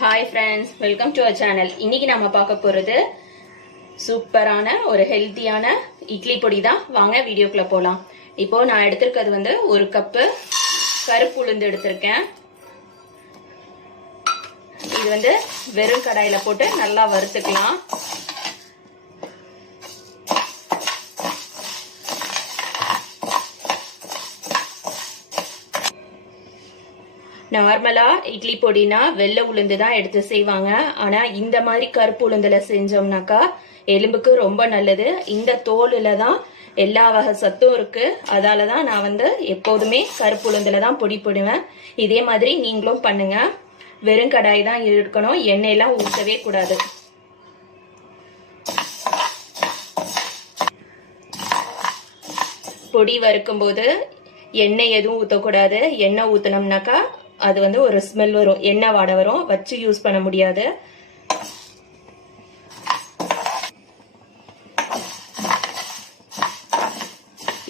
Hi friends, welcome to our channel. இன்னைக்கு நாம பார்க்க போறது சூப்பரான ஒரு ஹெல்தியான இட்லி பொடி தான். வாங்க வீடியோக்குள்ள போலாம். இப்போ நான் எடுத்துக்கிறது வந்து ஒரு கப் கருப்பு உளுந்து எடுத்துர்க்கேன். இது வந்து வெறும் கடாயில போட்டு நல்லா வறுத்துக்கலாம். நார்மலா இட்லி பொடினா வெள்ளை உளுந்து தான் எடுத்து செய்வாங்க. ஆனா இந்த மாதிரி கருப்பு உளுந்துல செஞ்சோம்னாக்கா எலும்புக்கு ரொம்ப நல்லது. இந்த தோலுல தான் எல்லா வகை சத்தும் இருக்கு. அதால தான் நான் வந்து எப்போதுமே கருப்பு உளுந்துல தான் பொடி போடுவேன். இதே மாதிரி நீங்களும் பண்ணுங்க. வெறும் கடாய் தான் இருக்கணும், எண்ணெயெல்லாம் ஊற்றவே கூடாது. பொடி வறுக்கும் போது எண்ணெய் எதுவும் ஊற்றக்கூடாது. எண்ணெய் ஊற்றினோம்னாக்கா அது வந்து ஒரு ஸ்மெல் வரும், எண்ணெய் வாடை வரும், வச்சு யூஸ் பண்ண முடியாது.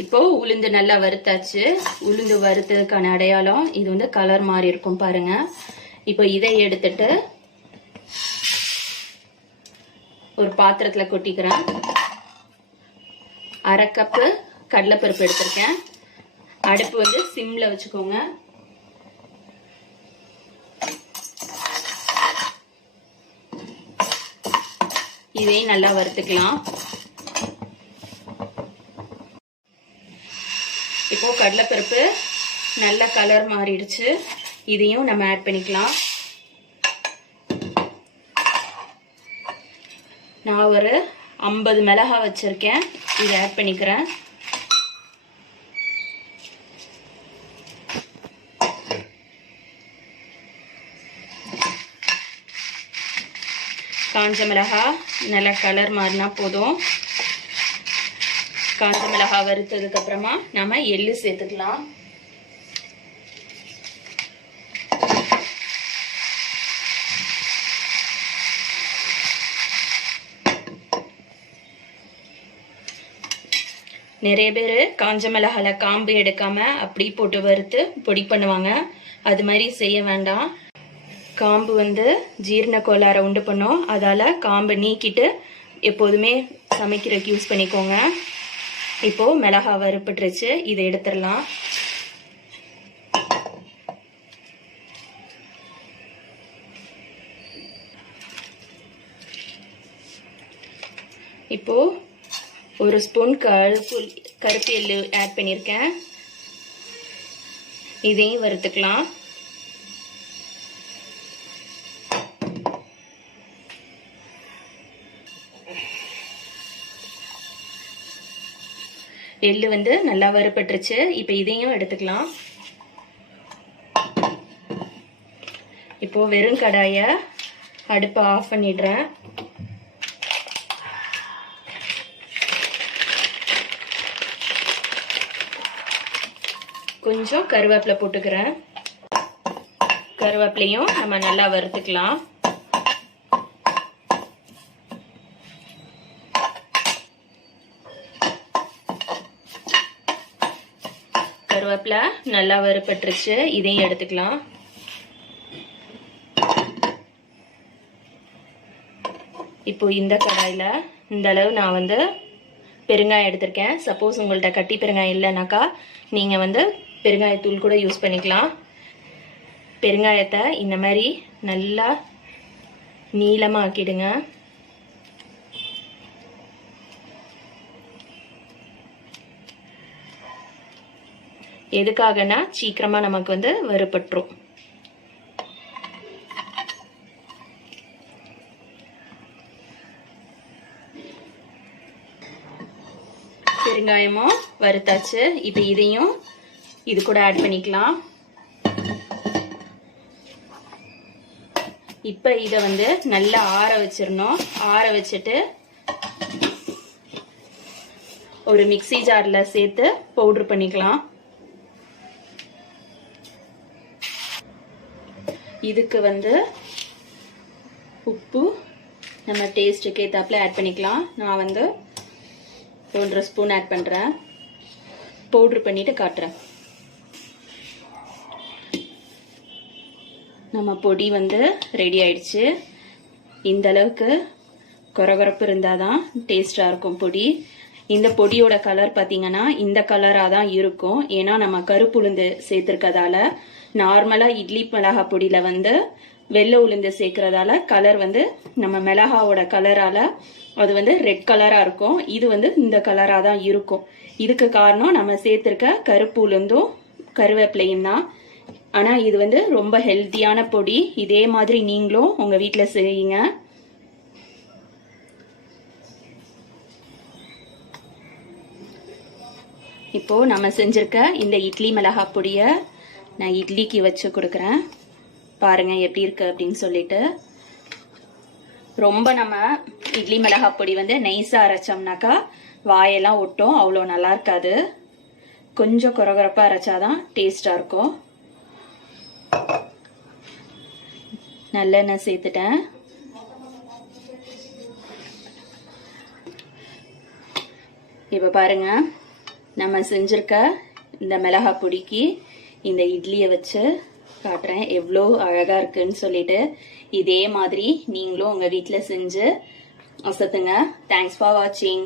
இப்போ உளுந்து நல்லா வறுத்தாச்சு. உளுந்து வறுத்ததுக்கான அடையாளம் இது வந்து கலர் மாறி இருக்கும் பாருங்க. இப்போ இதை எடுத்துட்டு ஒரு பாத்திரத்துல கொட்டிக்கிறேன். அரை கப்பு கடலைப்பருப்பு எடுத்திருக்கேன். அடுப்பு வந்து சிம்ல வச்சுக்கோங்க. இதையும் நல்லா வறுத்துக்கலாம். இப்போ கடலைப்பருப்பு நல்ல கலர் மாறிடுச்சு. இதையும் நம்ம ஆட் பண்ணிக்கலாம். நான் ஒரு 50 மிளகாய் வச்சிருக்கேன், இதை ஆட் பண்ணிக்கிறேன். காஞ்ச மிளகாய் நல்ல கலர் மாறினா போதும். காஞ்ச மிளகாய் வறுத்ததுக்கு அப்புறமா நம்ம எள்ளு சேர்த்துக்கலாம். நிறைய பேர் காஞ்ச மிளகால காம்பு எடுக்காம அப்படி போட்டு வறுத்து பொடி பண்ணுவாங்க. அது மாதிரி செய்ய வேண்டாம். காம்பு வந்து ஜீரண கோளாறை உண்டு பண்ணும். அதால காம்பை நீக்கிட்டு எப்போதுமே சமைக்கிறதுக்கு யூஸ் பண்ணிக்கோங்க. இப்போ மிளகாய் வறுப்பட்டுருச்சு, இதை எடுத்துடலாம். இப்போ ஒரு ஸ்பூன் கருப்பு எள்ளு ஆட் பண்ணியிருக்கேன். இதையும் வறுத்துக்கலாம். எள்ளு வந்து நல்லா வறுப்பட்டுருச்சு. இப்போ இதையும் எடுத்துக்கலாம். இப்போ வெறும் கடாயை அடுப்பை ஆஃப் பண்ணிடுறேன். கொஞ்சம் கருவேப்பிலை போட்டுக்கிறேன். கருவேப்பிலையும் நம்ம நல்லா வறுத்துக்கலாம். கருவேப்பிலை நல்லா வறுப்பட்டுருச்சு, இதையும் எடுத்துக்கலாம். இப்போ இந்த கடாயில இந்த அளவு நான் வந்து பெருங்காயம் எடுத்திருக்கேன். சப்போஸ் உங்கள்ட்ட கட்டி பெருங்காயம் இல்லைனாக்கா நீங்க வந்து பெருங்காயத்தூள் கூட யூஸ் பண்ணிக்கலாம். பெருங்காயத்தை இந்த மாதிரி நல்லா நீளமா ஆக்கிடுங்க. எதுக்காகனா சீக்கிரமா நமக்கு வந்து வறுபட்டுரும். பெருங்காயமும் வறுத்தாச்சு. இப்போ இதையும் இது கூட ஆட் பண்ணிக்கலாம். இப்போ இதை வந்து நல்லா ஆற வச்சிடணும். ஆற வச்சுட்டு ஒரு மிக்ஸி ஜார்ல சேர்த்து பவுடர் பண்ணிக்கலாம். இதுக்கு வந்து உப்பு நம்ம டேஸ்ட்டுக்கு ஏத்தாப்புல ஆட் பண்ணிக்கலாம். நான் வந்து 1.5 ஸ்பூன் ஆட் பண்றேன். பவுடர் பண்ணிட்டு காட்டுறேன். நம்ம பொடி வந்து ரெடி ஆயிடுச்சு. இந்த அளவுக்கு கொரகொரப்பு இருந்தாதான் டேஸ்டா இருக்கும் பொடி. இந்த பொடியோட கலர் பாத்தீங்கன்னா இந்த கலரா தான் இருக்கும். ஏன்னா நம்ம கருப்பு உளுந்து சேர்த்திருக்கதால. நார்மலா இட்லி மிளகா பொடியில வந்து வெள்ளை உளுந்து சேர்க்கறதால கலர் வந்து நம்ம மிளகாவோட கலரால அது வந்து ரெட் கலரா இருக்கும். இது வந்து இந்த கலரா தான் இருக்கும். இதுக்கு காரணம் நம்ம சேர்த்திருக்க கருப்பு உளுந்தும் கருவேப்பிலையும் தான். ஆனா இது வந்து ரொம்ப ஹெல்த்தியான பொடி. இதே மாதிரி நீங்களும் உங்க வீட்டுல செய்யுங்க. இப்போ நம்ம செஞ்சிருக்க இந்த இட்லி மிளகா பொடியை நான் இட்லிக்கு வச்சு கொடுக்குறேன். பாருங்க எப்படி இருக்கு அப்படின்னு சொல்லிட்டு. ரொம்ப நம்ம இட்லி மிளகா பொடி வந்து நைஸா அரைச்சோம்னாக்கா வாயெல்லாம் ஒட்டும், அவ்வளோ நல்லா இருக்காது. கொஞ்சம் கொரகொரப்பா அரைச்சாதான் டேஸ்டா இருக்கும். நல்லெண்ணெய் சேர்த்துட்டேன். இப்ப பாருங்க, நம்ம செஞ்சிருக்க இந்த மிளகா பொடிக்கு இந்த இட்லியை வச்சு காட்டுறேன் எவ்வளோ அழகா இருக்குன்னு சொல்லிட்டு. இதே மாதிரி நீங்களும் உங்க வீட்டில் செஞ்சு அசத்துங்க. தேங்க்ஸ் ஃபார் வாட்சிங்.